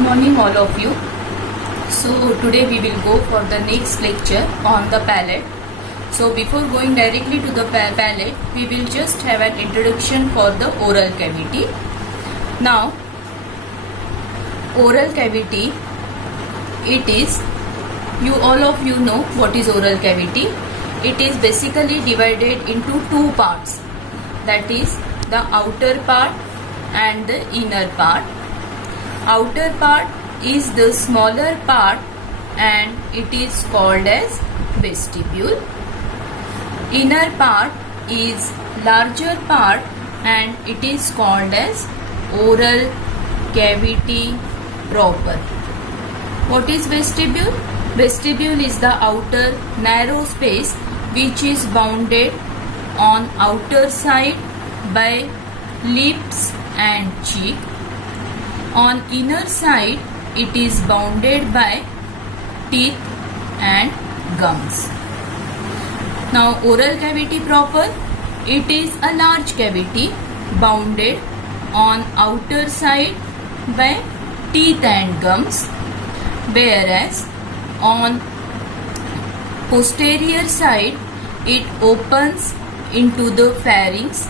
morning all of you. So today we will go for the next lecture on the palate. So before going directly to the palate, we will just have an introduction for the oral cavity. Now oral cavity, it is, all of you know what is oral cavity. It is basically divided into two parts, that is the outer part and the inner part. Outer part is the smaller part and it is called as vestibule. Inner part is larger part and it is called as oral cavity proper. What is vestibule? Vestibule is the outer narrow space which is bounded on outer side by lips and cheek. On inner side, it is bounded by teeth and gums. Now, oral cavity proper, it is a large cavity bounded on outer side by teeth and gums, whereas on posterior side, it opens into the pharynx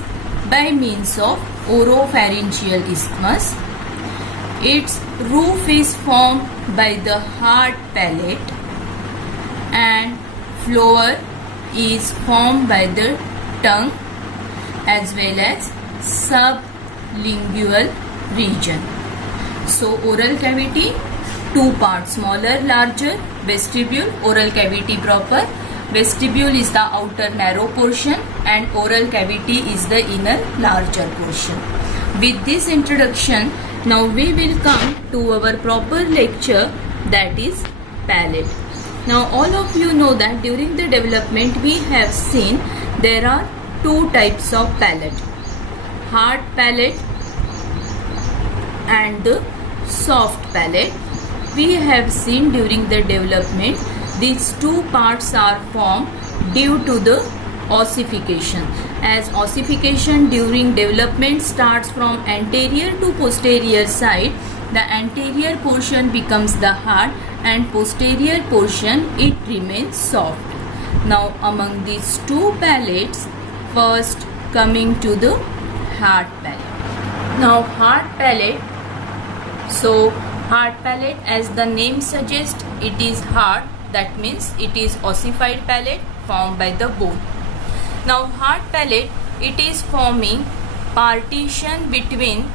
by means of oropharyngeal isthmus. Its roof is formed by the hard palate and floor is formed by the tongue as well as sublingual region. So oral cavity, two parts, smaller, larger. Vestibule, oral cavity proper. Vestibule is the outer narrow portion and oral cavity is the inner larger portion. With this introduction, now we will come to our proper lecture, that is palate. Now all of you know that during the development we have seen there are two types of palate, hard palate and the soft palate. We have seen during the development these two parts are formed due to the ossification. As ossification during development starts from anterior to posterior side, the anterior portion becomes the hard and posterior portion it remains soft. Now among these two palates, first coming to the hard palate. Now hard palate, so hard palate, as the name suggests, it is hard, that means it is ossified palate formed by the bone. Now hard palate, it is forming partition between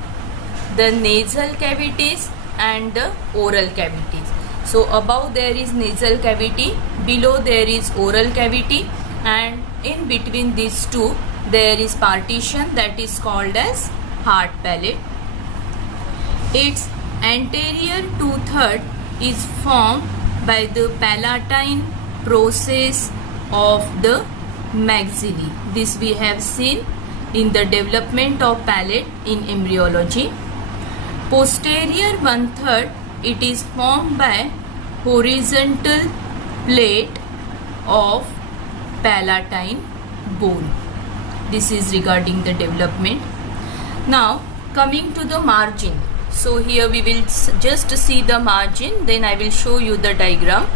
the nasal cavities and the oral cavities. So above there is nasal cavity, below there is oral cavity, and in between these two there is partition, that is called as hard palate. Its anterior two-third is formed by the palatine process of the maxillae. This we have seen in the development of palate in embryology. Posterior one-third, it is formed by horizontal plate of palatine bone. This is regarding the development. Now coming to the margin. So here we will just see the margin, then I will show you the diagram.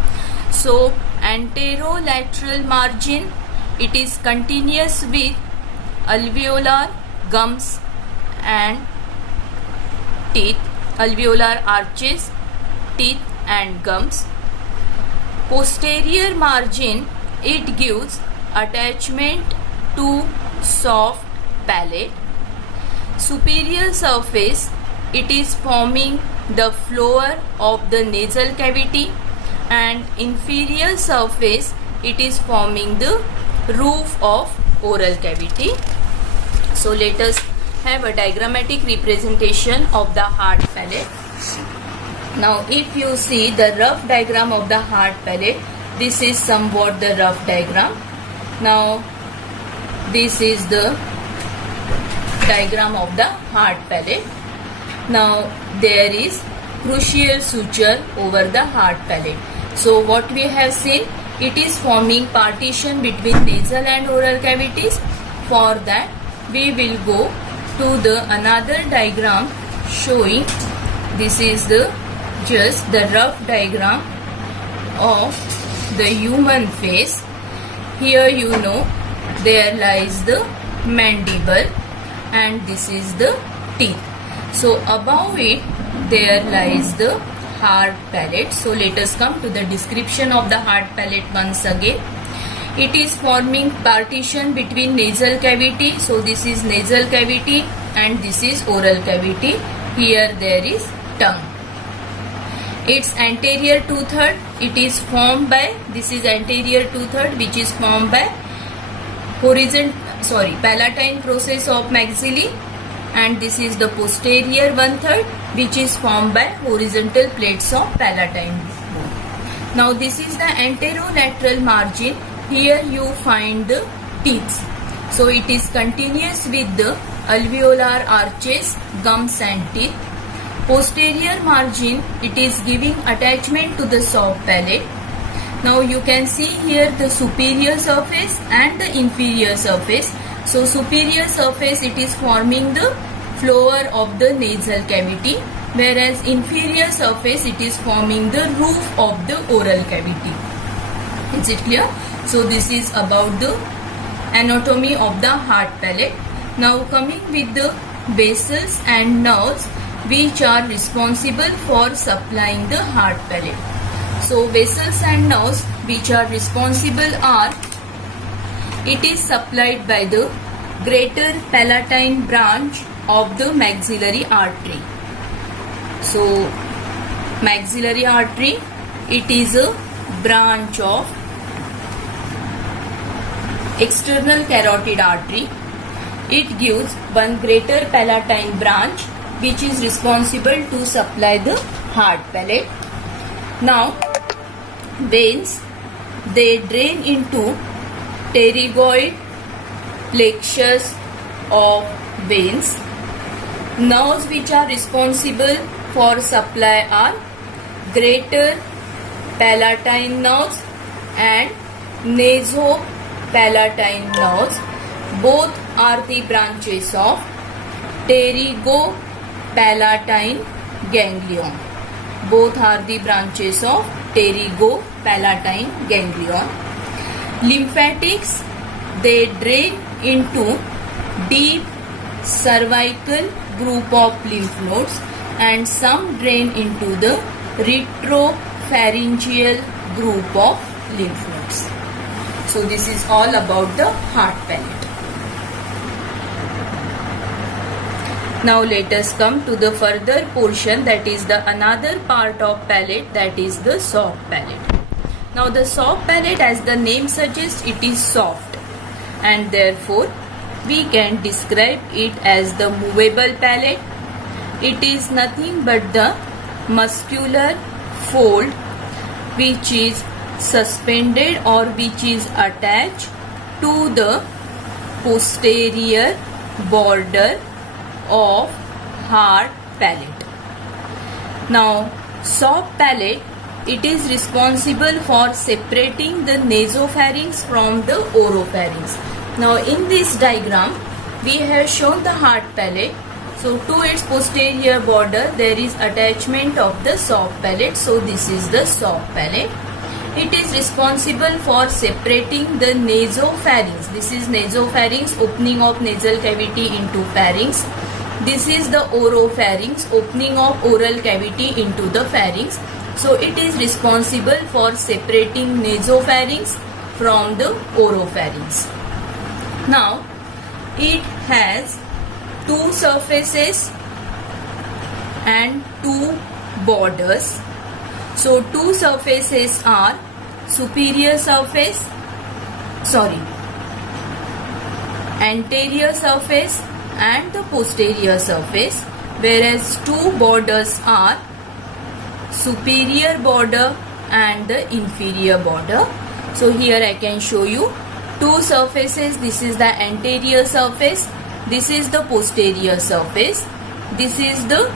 So anterolateral margin, it is continuous with alveolar, gums and teeth, alveolar arches, teeth and gums. Posterior margin, it gives attachment to soft palate. Superior surface, it is forming the floor of the nasal cavity, and inferior surface, it is forming the roof of oral cavity. So let us have a diagrammatic representation of the hard palate. Now if you see the rough diagram of the hard palate, this is somewhat the rough diagram. Now this is the diagram of the hard palate. Now there is crucial suture over the hard palate. So what we have seen, it is forming partition between nasal and oral cavities. For that we will go to the another diagram showing this is the just the rough diagram of the human face. Here you know there lies the mandible and this is the teeth. So above it there lies the hard palate. So let us come to the description of the hard palate once again. It is forming partition between nasal cavity. So this is nasal cavity and this is oral cavity. Here there is tongue. Its anterior two-third, it is formed by, this is anterior two-third which is formed by palatine process of maxillae, and this is the posterior one-third which is formed by horizontal plates of palatine bone. Now this is the anterolateral margin. Here you find the teeth. So it is continuous with the alveolar arches, gums and teeth. Posterior margin, it is giving attachment to the soft palate. Now you can see here the superior surface and the inferior surface. So superior surface, it is forming the floor of the nasal cavity, whereas inferior surface, it is forming the roof of the oral cavity. Is it clear? So this is about the anatomy of the hard palate. Now coming with the vessels and nerves which are responsible for supplying the hard palate. So vessels and nerves which are responsible are, it is supplied by the greater palatine branch of the maxillary artery. So maxillary artery, it is a branch of external carotid artery. It gives one greater palatine branch which is responsible to supply the hard palate. Now veins, they drain into pterygoid plexus of veins. Nerves which are responsible for supply are greater palatine nerves and nasopalatine nerves. Both are the branches of pterygopalatine ganglion. Both are the branches of pterygopalatine ganglion. Lymphatics, they drain into deep cervical group of lymph nodes and some drain into the retropharyngeal group of lymph nodes. So this is all about the hard palate. Now let us come to the further portion, that is the another part of palate, that is the soft palate. Now the soft palate, as the name suggests, it is soft and therefore we can describe it as the movable palate. It is nothing but the muscular fold which is suspended or which is attached to the posterior border of hard palate. Now soft palate, it is responsible for separating the nasopharynx from the oropharynx. Now in this diagram we have shown the hard palate. So to its posterior border there is attachment of the soft palate. So this is the soft palate. It is responsible for separating the nasopharynx. This is nasopharynx, opening of nasal cavity into pharynx. This is the oropharynx, opening of oral cavity into the pharynx. So it is responsible for separating nasopharynx from the oropharynx. Now it has two surfaces and two borders. So two surfaces are anterior surface and the posterior surface, whereas two borders are superior border and the inferior border. So here I can show you two surfaces. This is the anterior surface, this is the posterior surface, this is the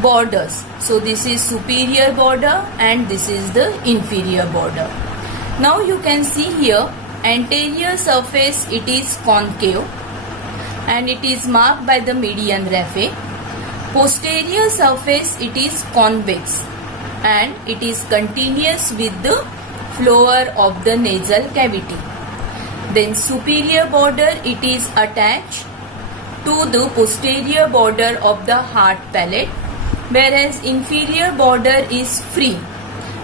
borders. So this is superior border and this is the inferior border. Now you can see here anterior surface, it is concave and it is marked by the median raphe. Posterior surface, it is convex and it is continuous with the floor of the nasal cavity. Then superior border, it is attached to the posterior border of the hard palate, whereas inferior border is free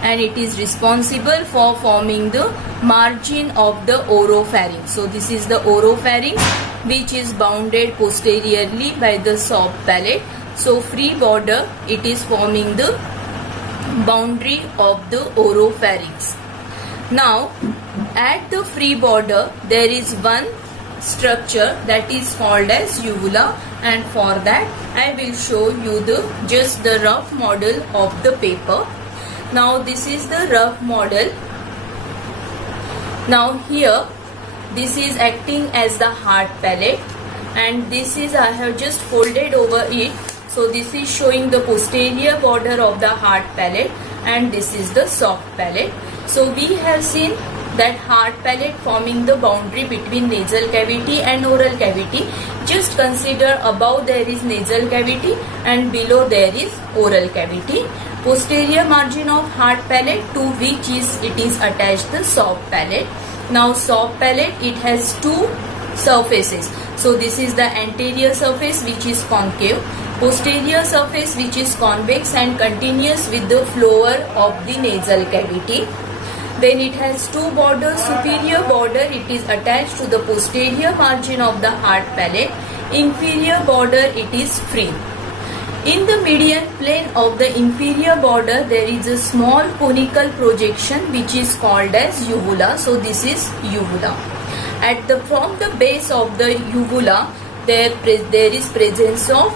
and it is responsible for forming the margin of the oropharynx. So this is the oropharynx which is bounded posteriorly by the soft palate. So free border, it is forming the boundary of the oropharynx. Now at the free border there is one structure that is called as uvula, and for that I will show you just the rough model of the paper. Now this is the rough model. Now here this is acting as the hard palate, and this is, I have just folded over it. So this is showing the posterior border of the hard palate, and this is the soft palate. So we have seen that hard palate forming the boundary between nasal cavity and oral cavity. Just consider above there is nasal cavity and below there is oral cavity. Posterior margin of hard palate to which it is attached the soft palate. Now soft palate, it has two surfaces. So this is the anterior surface which is concave, posterior surface which is convex and continuous with the floor of the nasal cavity. Then it has two borders. Superior border, it is attached to the posterior margin of the hard palate. Inferior border, it is free. In the median plane of the inferior border, there is a small conical projection which is called as uvula. So this is uvula. From the base of the uvula, there is presence of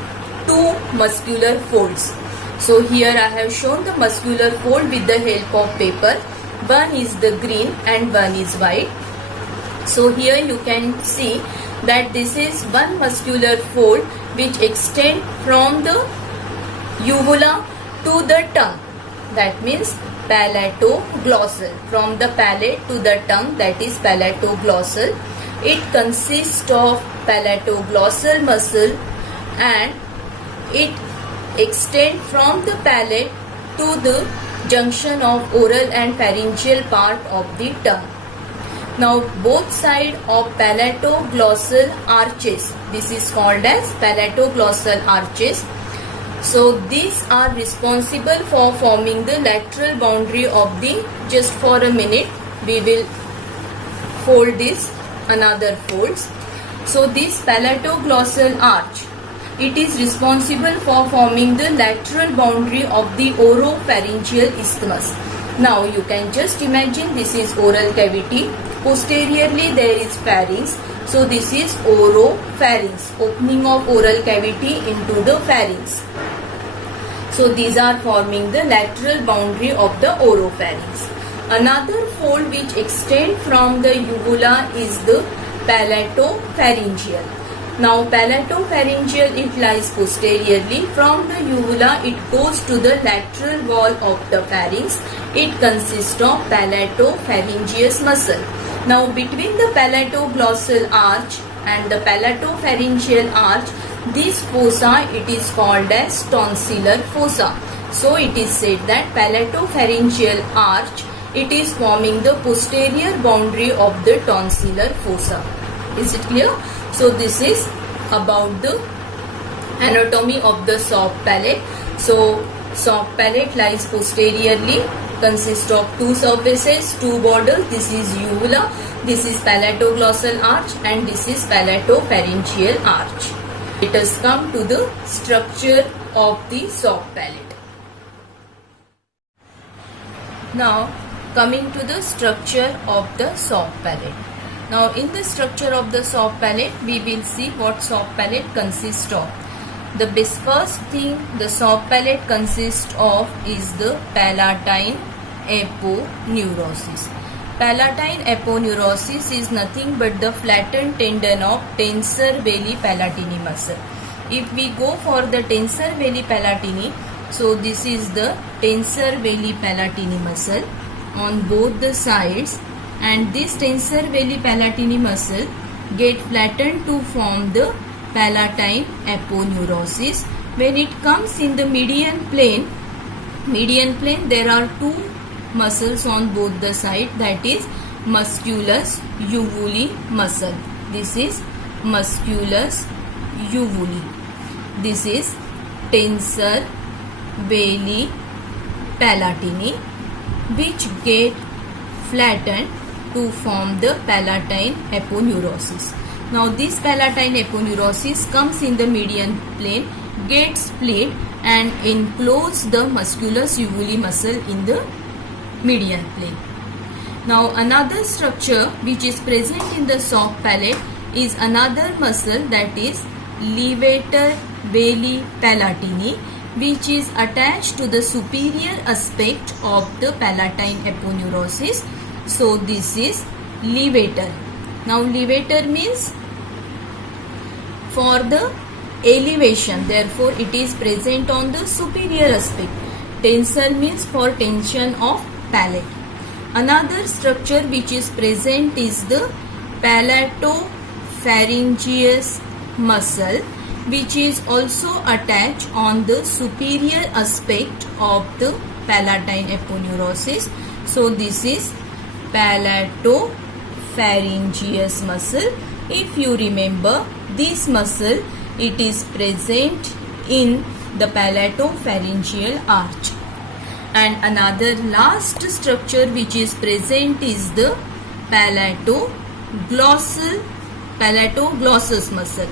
two muscular folds. So here I have shown the muscular fold with the help of paper. One is the green and one is white. So here you can see that this is one muscular fold which extends from the uvula to the tongue. That means palatoglossal. From the palate to the tongue, that is palatoglossal. It consists of palatoglossal muscle and it extends from the palate to the junction of oral and pharyngeal part of the tongue. Now both sides of palatoglossal arches, this is called as palatoglossal arches. So these are responsible for forming the lateral boundary of the, just for a minute we will fold this, another folds. So this palatoglossal arch, it is responsible for forming the lateral boundary of the oropharyngeal isthmus. Now you can just imagine this is oral cavity. Posteriorly there is pharynx. So this is oropharynx, opening of oral cavity into the pharynx. So these are forming the lateral boundary of the oropharynx. Another fold which extends from the uvula is the palatopharyngeal. Now palatopharyngeal, it lies posteriorly. From the uvula it goes to the lateral wall of the pharynx. It consists of palatopharyngeus muscle. Now between the palatoglossal arch and the palatopharyngeal arch, this fossa, it is called as tonsillar fossa. So it is said that palatopharyngeal arch, it is forming the posterior boundary of the tonsillar fossa. Is it clear? So this is about the anatomy of the soft palate. So soft palate lies posteriorly, consists of two surfaces, two borders. This is uvula, this is palatoglossal arch, and this is palatopharyngeal arch. Let us come to the structure of the soft palate. Now coming to the structure of the soft palate. Now in the structure of the soft palate, we will see what soft palate consists of. The first thing the soft palate consists of is the palatine aponeurosis. Palatine aponeurosis is nothing but the flattened tendon of tensor veli palatini muscle. If we go for the tensor veli palatini, so this is the tensor veli palatini muscle on both the sides, and this tensor veli palatini muscle get flattened to form the palatine aponeurosis. When it comes in the median plane, median plane there are two muscles on both the side, that is musculus uvuli muscle. This is musculus uvuli. This is tensor veli palatini, which get flattened to form the palatine aponeurosis. Now this palatine aponeurosis comes in the median plane, gets split and enclose the musculus uvuli muscle in the median plane. Now another structure which is present in the soft palate is another muscle, that is levator veli palatini, which is attached to the superior aspect of the palatine aponeurosis. So this is levator. Now levator means for the elevation, therefore it is present on the superior aspect. Tensor means for tension of palate. Another structure which is present is the palatopharyngeus muscle, which is also attached on the superior aspect of the palatine aponeurosis. So this is palatopharyngeus muscle. If you remember, this muscle, it is present in the palatopharyngeal arch. And another last structure which is present is the palatoglossus muscle,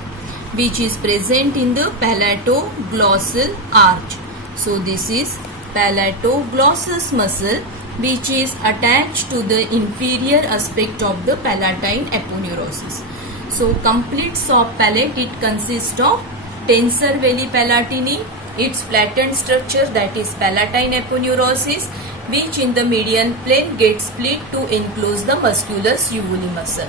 which is present in the palatoglossal arch. So this is palatoglossus muscle, which is attached to the inferior aspect of the palatine aponeurosis. So complete soft palate, it consists of tensor veli palatini, its flattened structure, that is palatine aponeurosis, which in the median plane gets split to enclose the musculus uvuli muscle.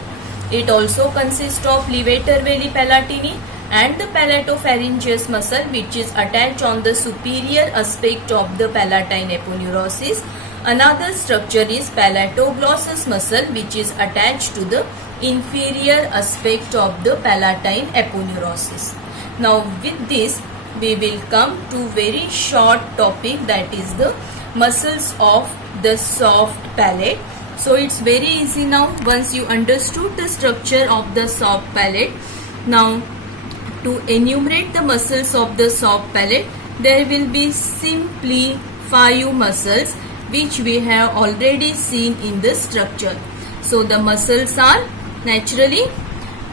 It also consists of levator veli palatini and the palatopharyngeus muscle, which is attached on the superior aspect of the palatine aponeurosis. Another structure is palatoglossus muscle, which is attached to the inferior aspect of the palatine aponeurosis. Now with this we will come to very short topic, that is the muscles of the soft palate. So it's very easy now once you understood the structure of the soft palate. Now to enumerate the muscles of the soft palate, there will be simply 5 muscles which we have already seen in the structure. So the muscles are naturally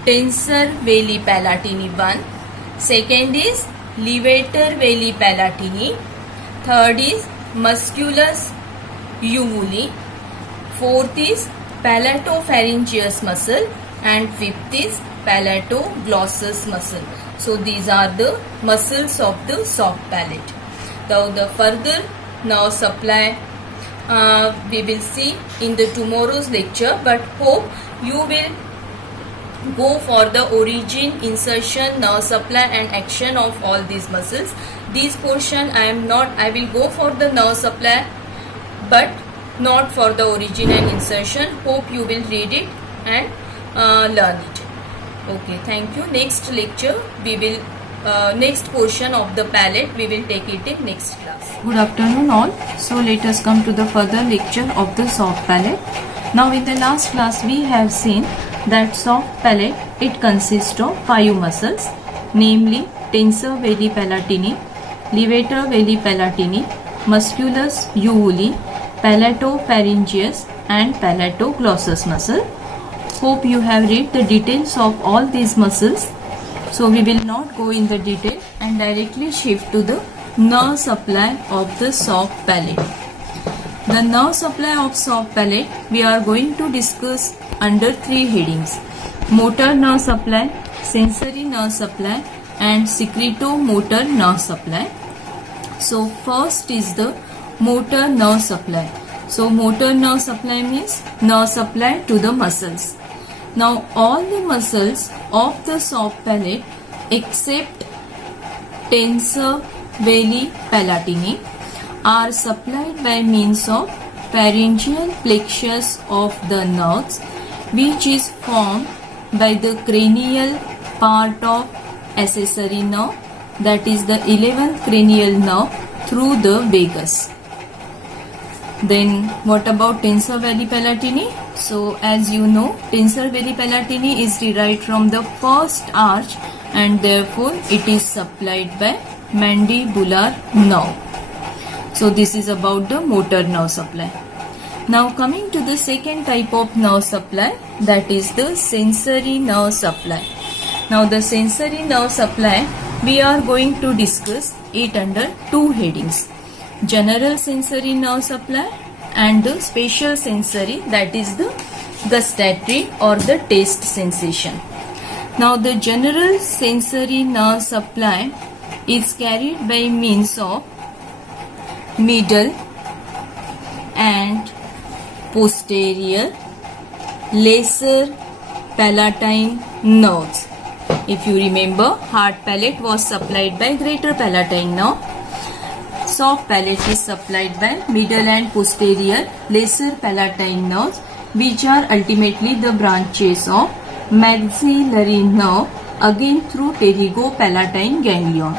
tensor veli palatini 1, second is levator veli palatini, third is musculus uvuli, fourth is palatopharyngeus muscle, and fifth is palatoglossus muscle. So these are the muscles of the soft palate. Now the further nerve supply we will see in the tomorrow's lecture, but hope you will go for the origin, insertion, nerve supply and action of all these muscles. This portion I will go for the nerve supply but not for the origin and insertion. Hope you will read it and learn it. Okay, thank you. Next lecture we will next portion of the palate we will take it in next class. Good afternoon all. So let us come to the further lecture of the soft palate. Now in the last class we have seen that soft palate, it consists of 5 muscles, namely tensor veli palatini, levator veli palatini, musculus uvuli, palatopharyngeus and palatoglossus muscle. Hope you have read the details of all these muscles. So we will not go in the detail and directly shift to the nerve supply of the soft palate. The nerve supply of soft palate we are going to discuss under 3 headings: motor nerve supply, sensory nerve supply and secretomotor nerve supply. So first is the motor nerve supply. So motor nerve supply means nerve supply to the muscles. Now all the muscles of the soft palate except tensor veli palatini are supplied by means of pharyngeal plexus of the nerves, which is formed by the cranial part of accessory nerve, that is the 11th cranial nerve, through the vagus. Then what about tensor veli palatini? So as you know, tensor veli palatini is derived from the first arch and therefore it is supplied by mandibular nerve. So this is about the motor nerve supply. Now coming to the second type of nerve supply, that is the sensory nerve supply. Now the sensory nerve supply, we are going to discuss it under two headings: general sensory nerve supply and the special sensory, that is the gustatory or the taste sensation. Now the general sensory nerve supply is carried by means of middle and posterior lesser palatine nerves. If you remember, hard palate was supplied by greater palatine nerve. Soft palate is supplied by middle and posterior lesser palatine nerves, which are ultimately the branches of maxillary nerve, again through pterygopalatine ganglion.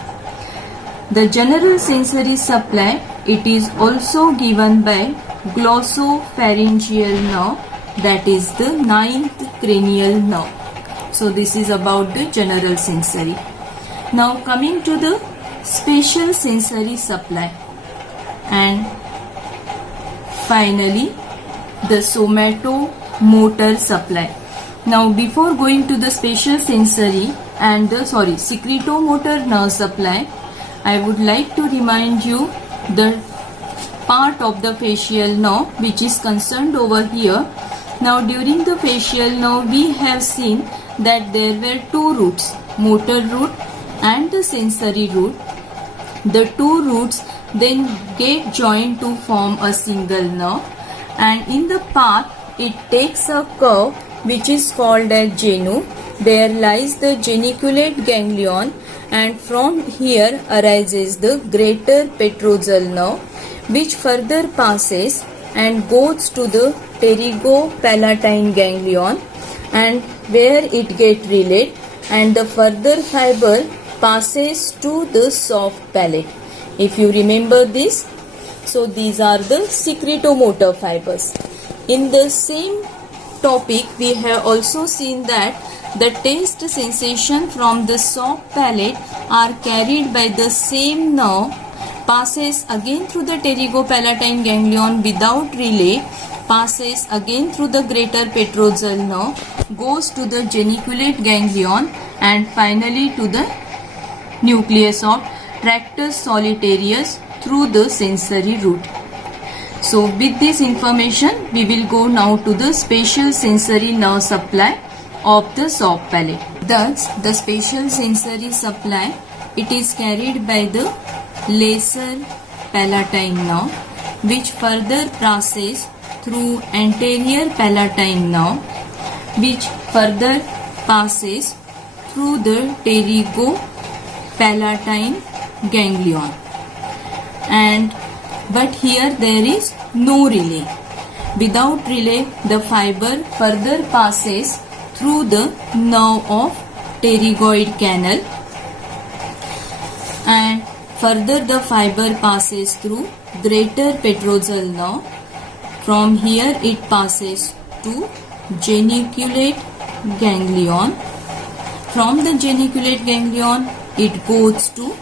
The general sensory supply, it is also given by glossopharyngeal nerve, that is the ninth cranial nerve. So this is about the general sensory. Now coming to the special sensory supply, and finally the somatomotor supply. Now before going to the special sensory and the secretomotor nerve supply, I would like to remind you the part of the facial nerve which is concerned over here. Now during the facial nerve, we have seen that there were two roots, motor root and the sensory root. The two roots then get joined to form a single nerve, and in the path it takes a curve which is called as genu. There lies the geniculate ganglion, and from here arises the greater petrosal nerve, which further passes and goes to the pterygopalatine ganglion, and where it gets relayed, and the further fiber passes to the soft palate. If you remember this, so these are the secretomotor fibers. In the same topic, we have also seen that the taste sensation from the soft palate are carried by the same nerve, passes again through the pterygopalatine ganglion without relay, passes again through the greater petrosal nerve, goes to the geniculate ganglion, and finally to the nucleus of tractus solitarius through the sensory root. So with this information, we will go now to the special sensory nerve supply of the soft palate. Thus, the special sensory supply, it is carried by the lesser palatine nerve, which further passes through anterior palatine nerve, which further passes through the pterygopalatine ganglion, but here there is no relay. Without relay, the fiber further passes through the nerve of pterygoid canal, and further the fiber passes through greater petrosal nerve. From here it passes to geniculate ganglion. From the geniculate ganglion it goes to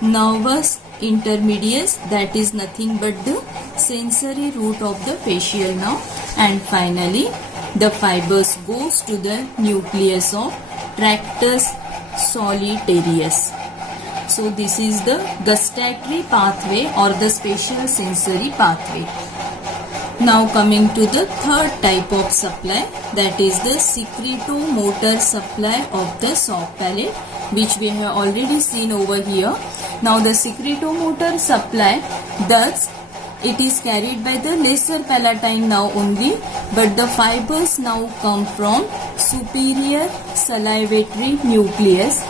nervus intermedius, that is nothing but the sensory root of the facial nerve, and finally the fibers goes to the nucleus of tractus solitarius. So this is the gustatory pathway or the special sensory pathway. Now coming to the third type of supply, that is the secretomotor supply of the soft palate, which we have already seen over here. Now the secretomotor supply, thus it is carried by the lesser palatine nerve only, but the fibers now come from superior salivatory nucleus.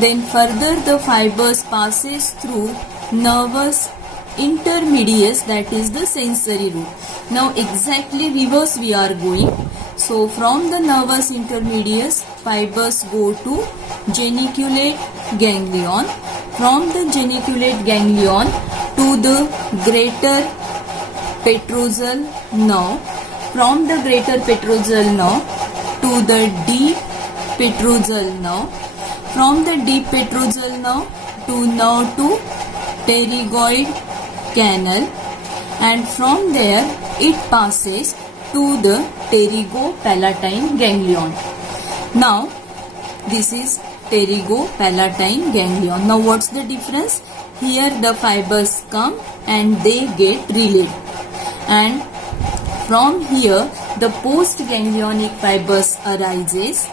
Then further the fibers passes through nervus intermedius, that is the sensory root. Now exactly reverse we are going. So from the nervus intermedius, fibers go to geniculate ganglion. From the geniculate ganglion to the greater petrosal nerve, from the greater petrosal nerve to the deep petrosal nerve, from the deep petrosal nerve to pterygoid canal, and from there it passes to the pterygopalatine ganglion. Now this is pterygopalatine ganglion. Now what's the difference? Here the fibers come and they get relayed, and from here the postganglionic fibers arises,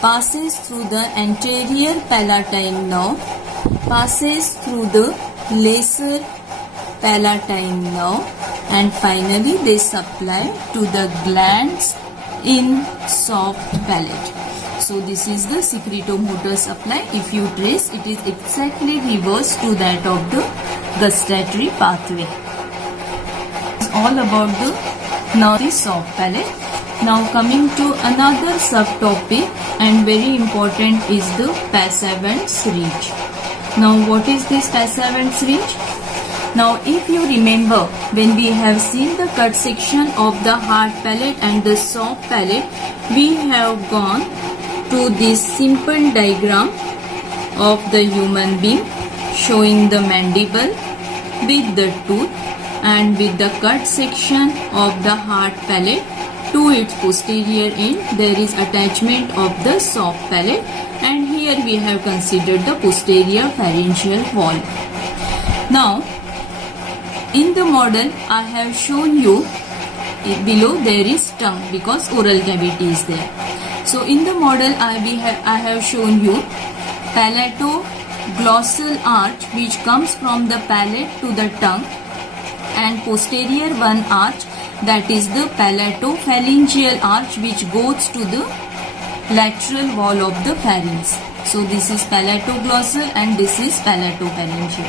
passes through the anterior palatine nerve, passes through the lesser palatine nerve, and finally they supply to the glands in soft palate. So this is the secretomotor supply. If you trace, it is exactly reverse to that of the gustatory pathway. It's all about the nerve soft palate. Now coming to another subtopic, and very important, is the passavant's ridge. Now what is this passavant's ridge? Now if you remember, when we have seen the cut section of the hard palate and the soft palate, we have gone to this simple diagram of the human being showing the mandible with the tooth and with the cut section of the hard palate. To its posterior end there is attachment of the soft palate, and here we have considered the posterior pharyngeal wall. Now in the model I have shown you below there is tongue because oral cavity is there. So in the model I have shown you palatoglossal arch which comes from the palate to the tongue, and posterior one arch, that is the palatopharyngeal arch which goes to the lateral wall of the pharynx. So this is palatoglossal and this is palatopharyngeal.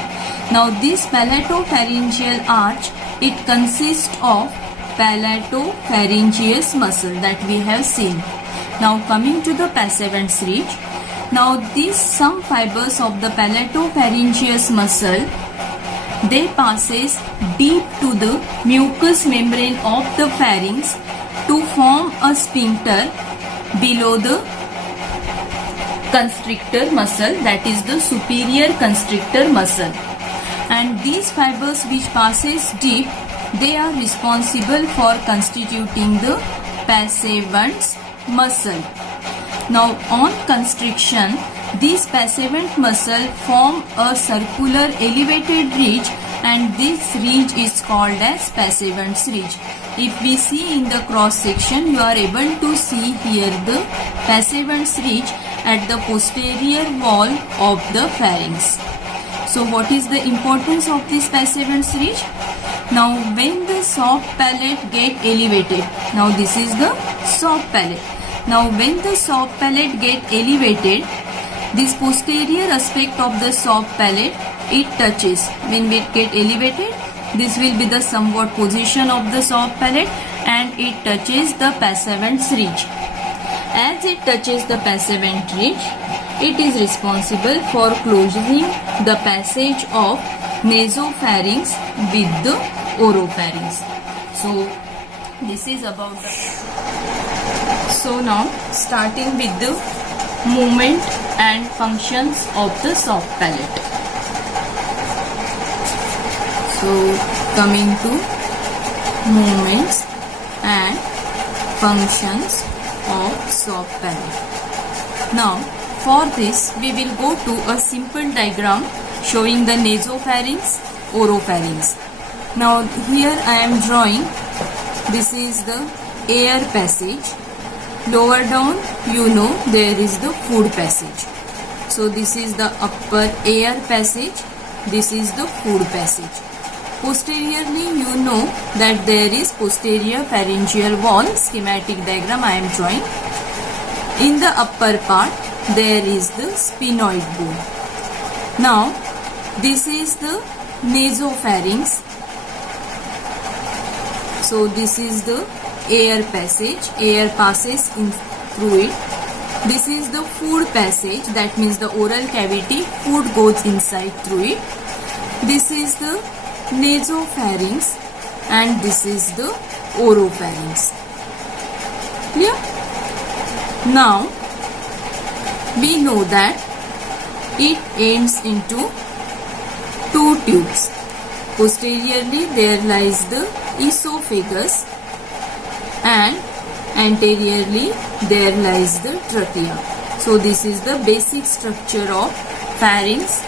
Now this palatopharyngeal arch, it consists of palatopharyngeus muscle that we have seen. Now coming to the passavant's ridge. Now these some fibers of the palatopharyngeus muscle, they passes deep to the mucous membrane of the pharynx to form a sphincter below the constrictor muscle, that is the superior constrictor muscle. And these fibers which passes deep, they are responsible for constituting the passavant's muscle. Now on constriction, these passavant muscle form a circular elevated ridge, and this ridge is called as passavant's ridge. If we see in the cross section, you are able to see here the passavant's ridge at the posterior wall of the pharynx. So what is the importance of this passavant's ridge? Now when the soft palate get elevated, now this is the soft palate. Now when the soft palate get elevated, this posterior aspect of the soft palate, it touches. When it get elevated, this will be the somewhat position of the soft palate, and it touches the passavant's ridge. As it touches the passavant ridge, it is responsible for closing the passage of nasopharynx with the oropharynx. So this is about the... So now starting with the movement and functions of the soft palate. So coming to movements and functions of soft palate. Now for this we will go to a simple diagram showing the nasopharynx, oropharynx. Now here I am drawing, this is the air passage. Lower down, you know, there is the food passage. So this is the upper air passage, this is the food passage. Posteriorly, you know that there is posterior pharyngeal wall. Schematic diagram I am drawing. In the upper part, there is the sphenoid bone. Now this is the nasopharynx. So this is the air passage, air passes in through it. This is the food passage, that means the oral cavity, food goes inside through it. This is the nasopharynx, and this is the oropharynx. Clear? Now we know that it ends into two tubes. Posteriorly there lies the esophagus and anteriorly there lies the trachea. So this is the basic structure of pharynx,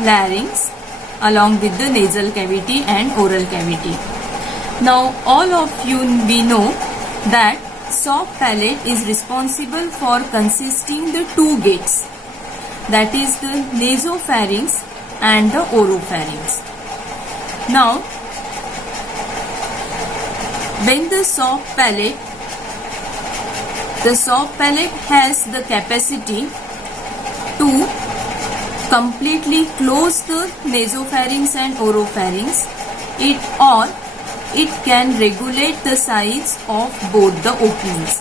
larynx along with the nasal cavity and oral cavity. Now all of you we know that soft palate is responsible for consisting the two gates, that is the nasopharynx and the oropharynx. Now when the soft palate has the capacity to completely close the nasopharynx and oropharynx, it can regulate the size of both the openings.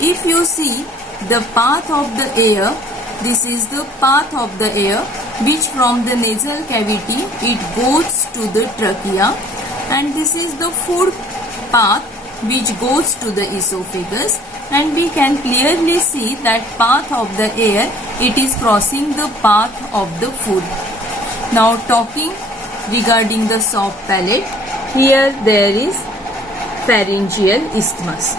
If you see the path of the air, this is the path of the air which from the nasal cavity it goes to the trachea, and this is the food path which goes to the esophagus, and we can clearly see that path of the air, it is crossing the path of the food. Now talking regarding the soft palate, here there is pharyngeal isthmus.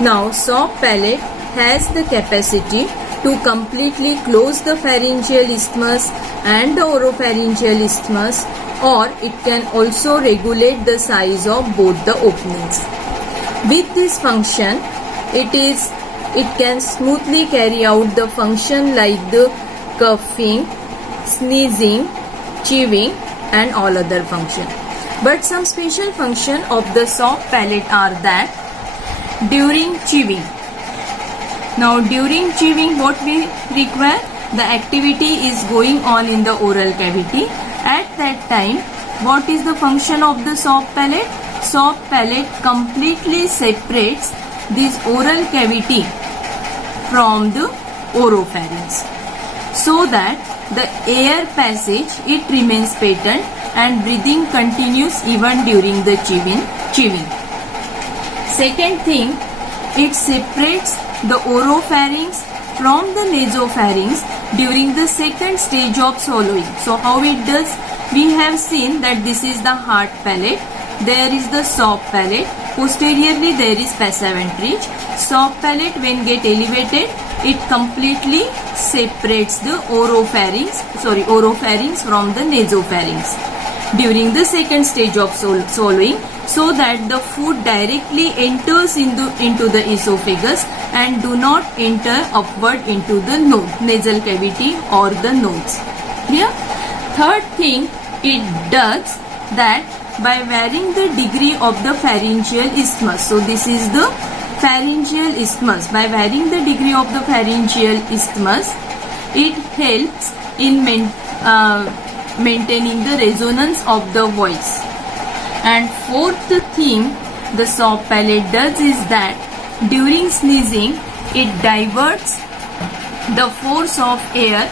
Now soft palate has the capacity to completely close the pharyngeal isthmus and the oropharyngeal isthmus, or it can also regulate the size of both the openings. With this function, it can smoothly carry out the function like the coughing, sneezing, chewing and all other function. But some special function of the soft palate are that during chewing. Now during chewing what we require? The activity is going on in the oral cavity. At that time, what is the function of the soft palate? Soft palate completely separates this oral cavity from the oropharynx, so that the air passage it remains patent and breathing continues even during the chewing. Second thing, it separates the oropharynx from the nasopharynx during the second stage of swallowing. So how it does? We have seen that this is the hard palate, there is the soft palate, posteriorly there is passaventrage. Soft palate when get elevated, it completely separates the oropharynx from the nasopharynx during the second stage of swallowing, so that the food directly enters into the esophagus and do not enter upward into the nasal cavity or the nose. Clear? Third thing it does, that by varying the degree of the pharyngeal isthmus. So this is the pharyngeal isthmus. By varying the degree of the pharyngeal isthmus, it helps in maintaining the resonance of the voice. And fourth thing the soft palate does is that during sneezing, it diverts the force of air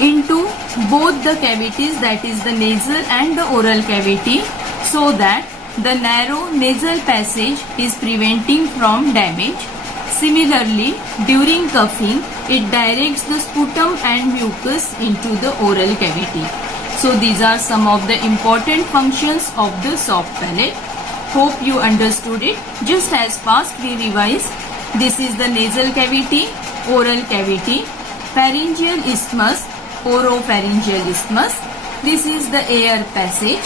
into both the cavities, that is the nasal and the oral cavity, so that the narrow nasal passage is preventing from damage. Similarly, during coughing, it directs the sputum and mucus into the oral cavity. So these are some of the important functions of the soft palate. Hope you understood it. Just as fast we revise. This is the nasal cavity, oral cavity, pharyngeal isthmus, oropharyngeal isthmus. This is the air passage.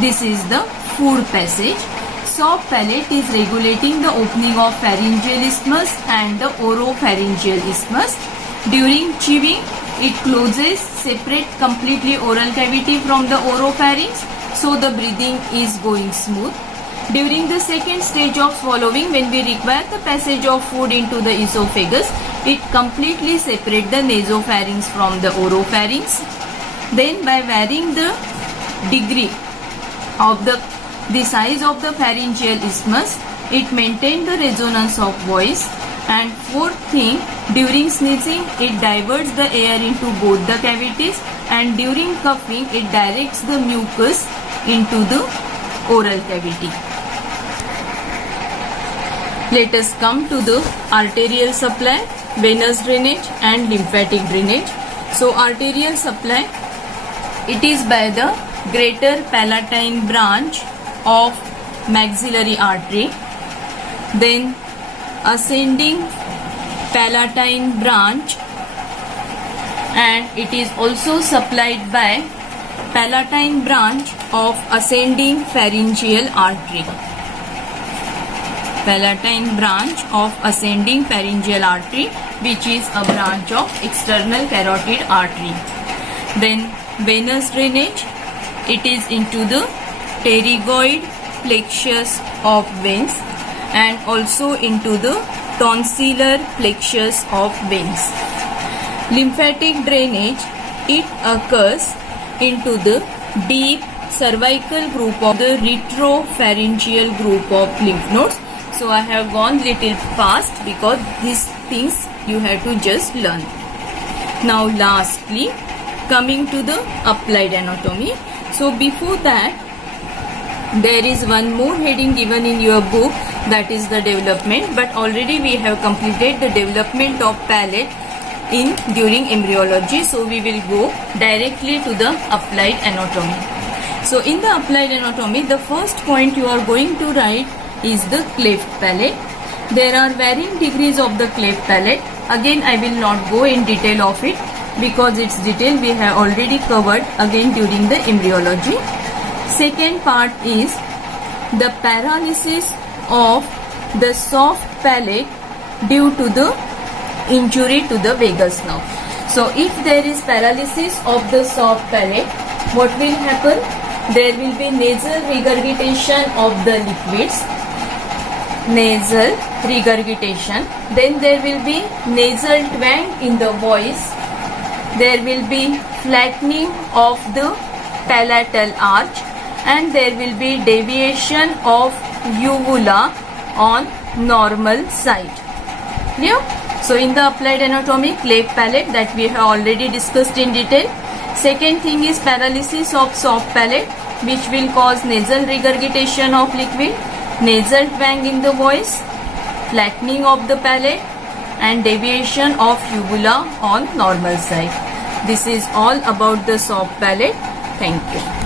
This is the food passage. Soft palate is regulating the opening of pharyngeal isthmus and the oropharyngeal isthmus. During chewing, it closes, separate completely oral cavity from the oropharynx, so the breathing is going smooth. During the second stage of swallowing, when we require the passage of food into the esophagus, it completely separates the nasopharynx from the oropharynx. Then by varying the degree of the size of the pharyngeal isthmus, it maintains the resonance of voice. And fourth thing, during sneezing, it diverts the air into both the cavities, and during coughing, it directs the mucus into the oral cavity. Let us come to the arterial supply, venous drainage and lymphatic drainage. So arterial supply, it is by the greater palatine branch of maxillary artery, then ascending palatine branch, and it is also supplied by palatine branch of ascending pharyngeal artery. Palatine branch of ascending pharyngeal artery, which is a branch of external carotid artery. Then venous drainage, it is into the pterygoid plexus of veins and also into the tonsillar plexus of veins. Lymphatic drainage, it occurs into the deep cervical group of the retropharyngeal group of lymph nodes. So I have gone little fast because these things you have to just learn. Now lastly, coming to the applied anatomy. So before that, there is one more heading given in your book, that is the development, but already we have completed the development of palate during embryology. So we will go directly to the applied anatomy. So in the applied anatomy, the first point you are going to write is the cleft palate. There are varying degrees of the cleft palate. Again, I will not go in detail of it because its detail we have already covered again during the embryology. Second part is the paralysis of the soft palate due to the injury to the vagus nerve. So if there is paralysis of the soft palate, what will happen? There will be nasal regurgitation of the liquids, nasal regurgitation, then there will be nasal twang in the voice, there will be flattening of the palatal arch, and there will be deviation of uvula on normal side. Clear? So in the applied anatomy, cleft palate that we have already discussed in detail. Second thing is paralysis of soft palate, which will cause nasal regurgitation of liquid, nasal twang in the voice, flattening of the palate and deviation of uvula on normal side. This is all about the soft palate. Thank you.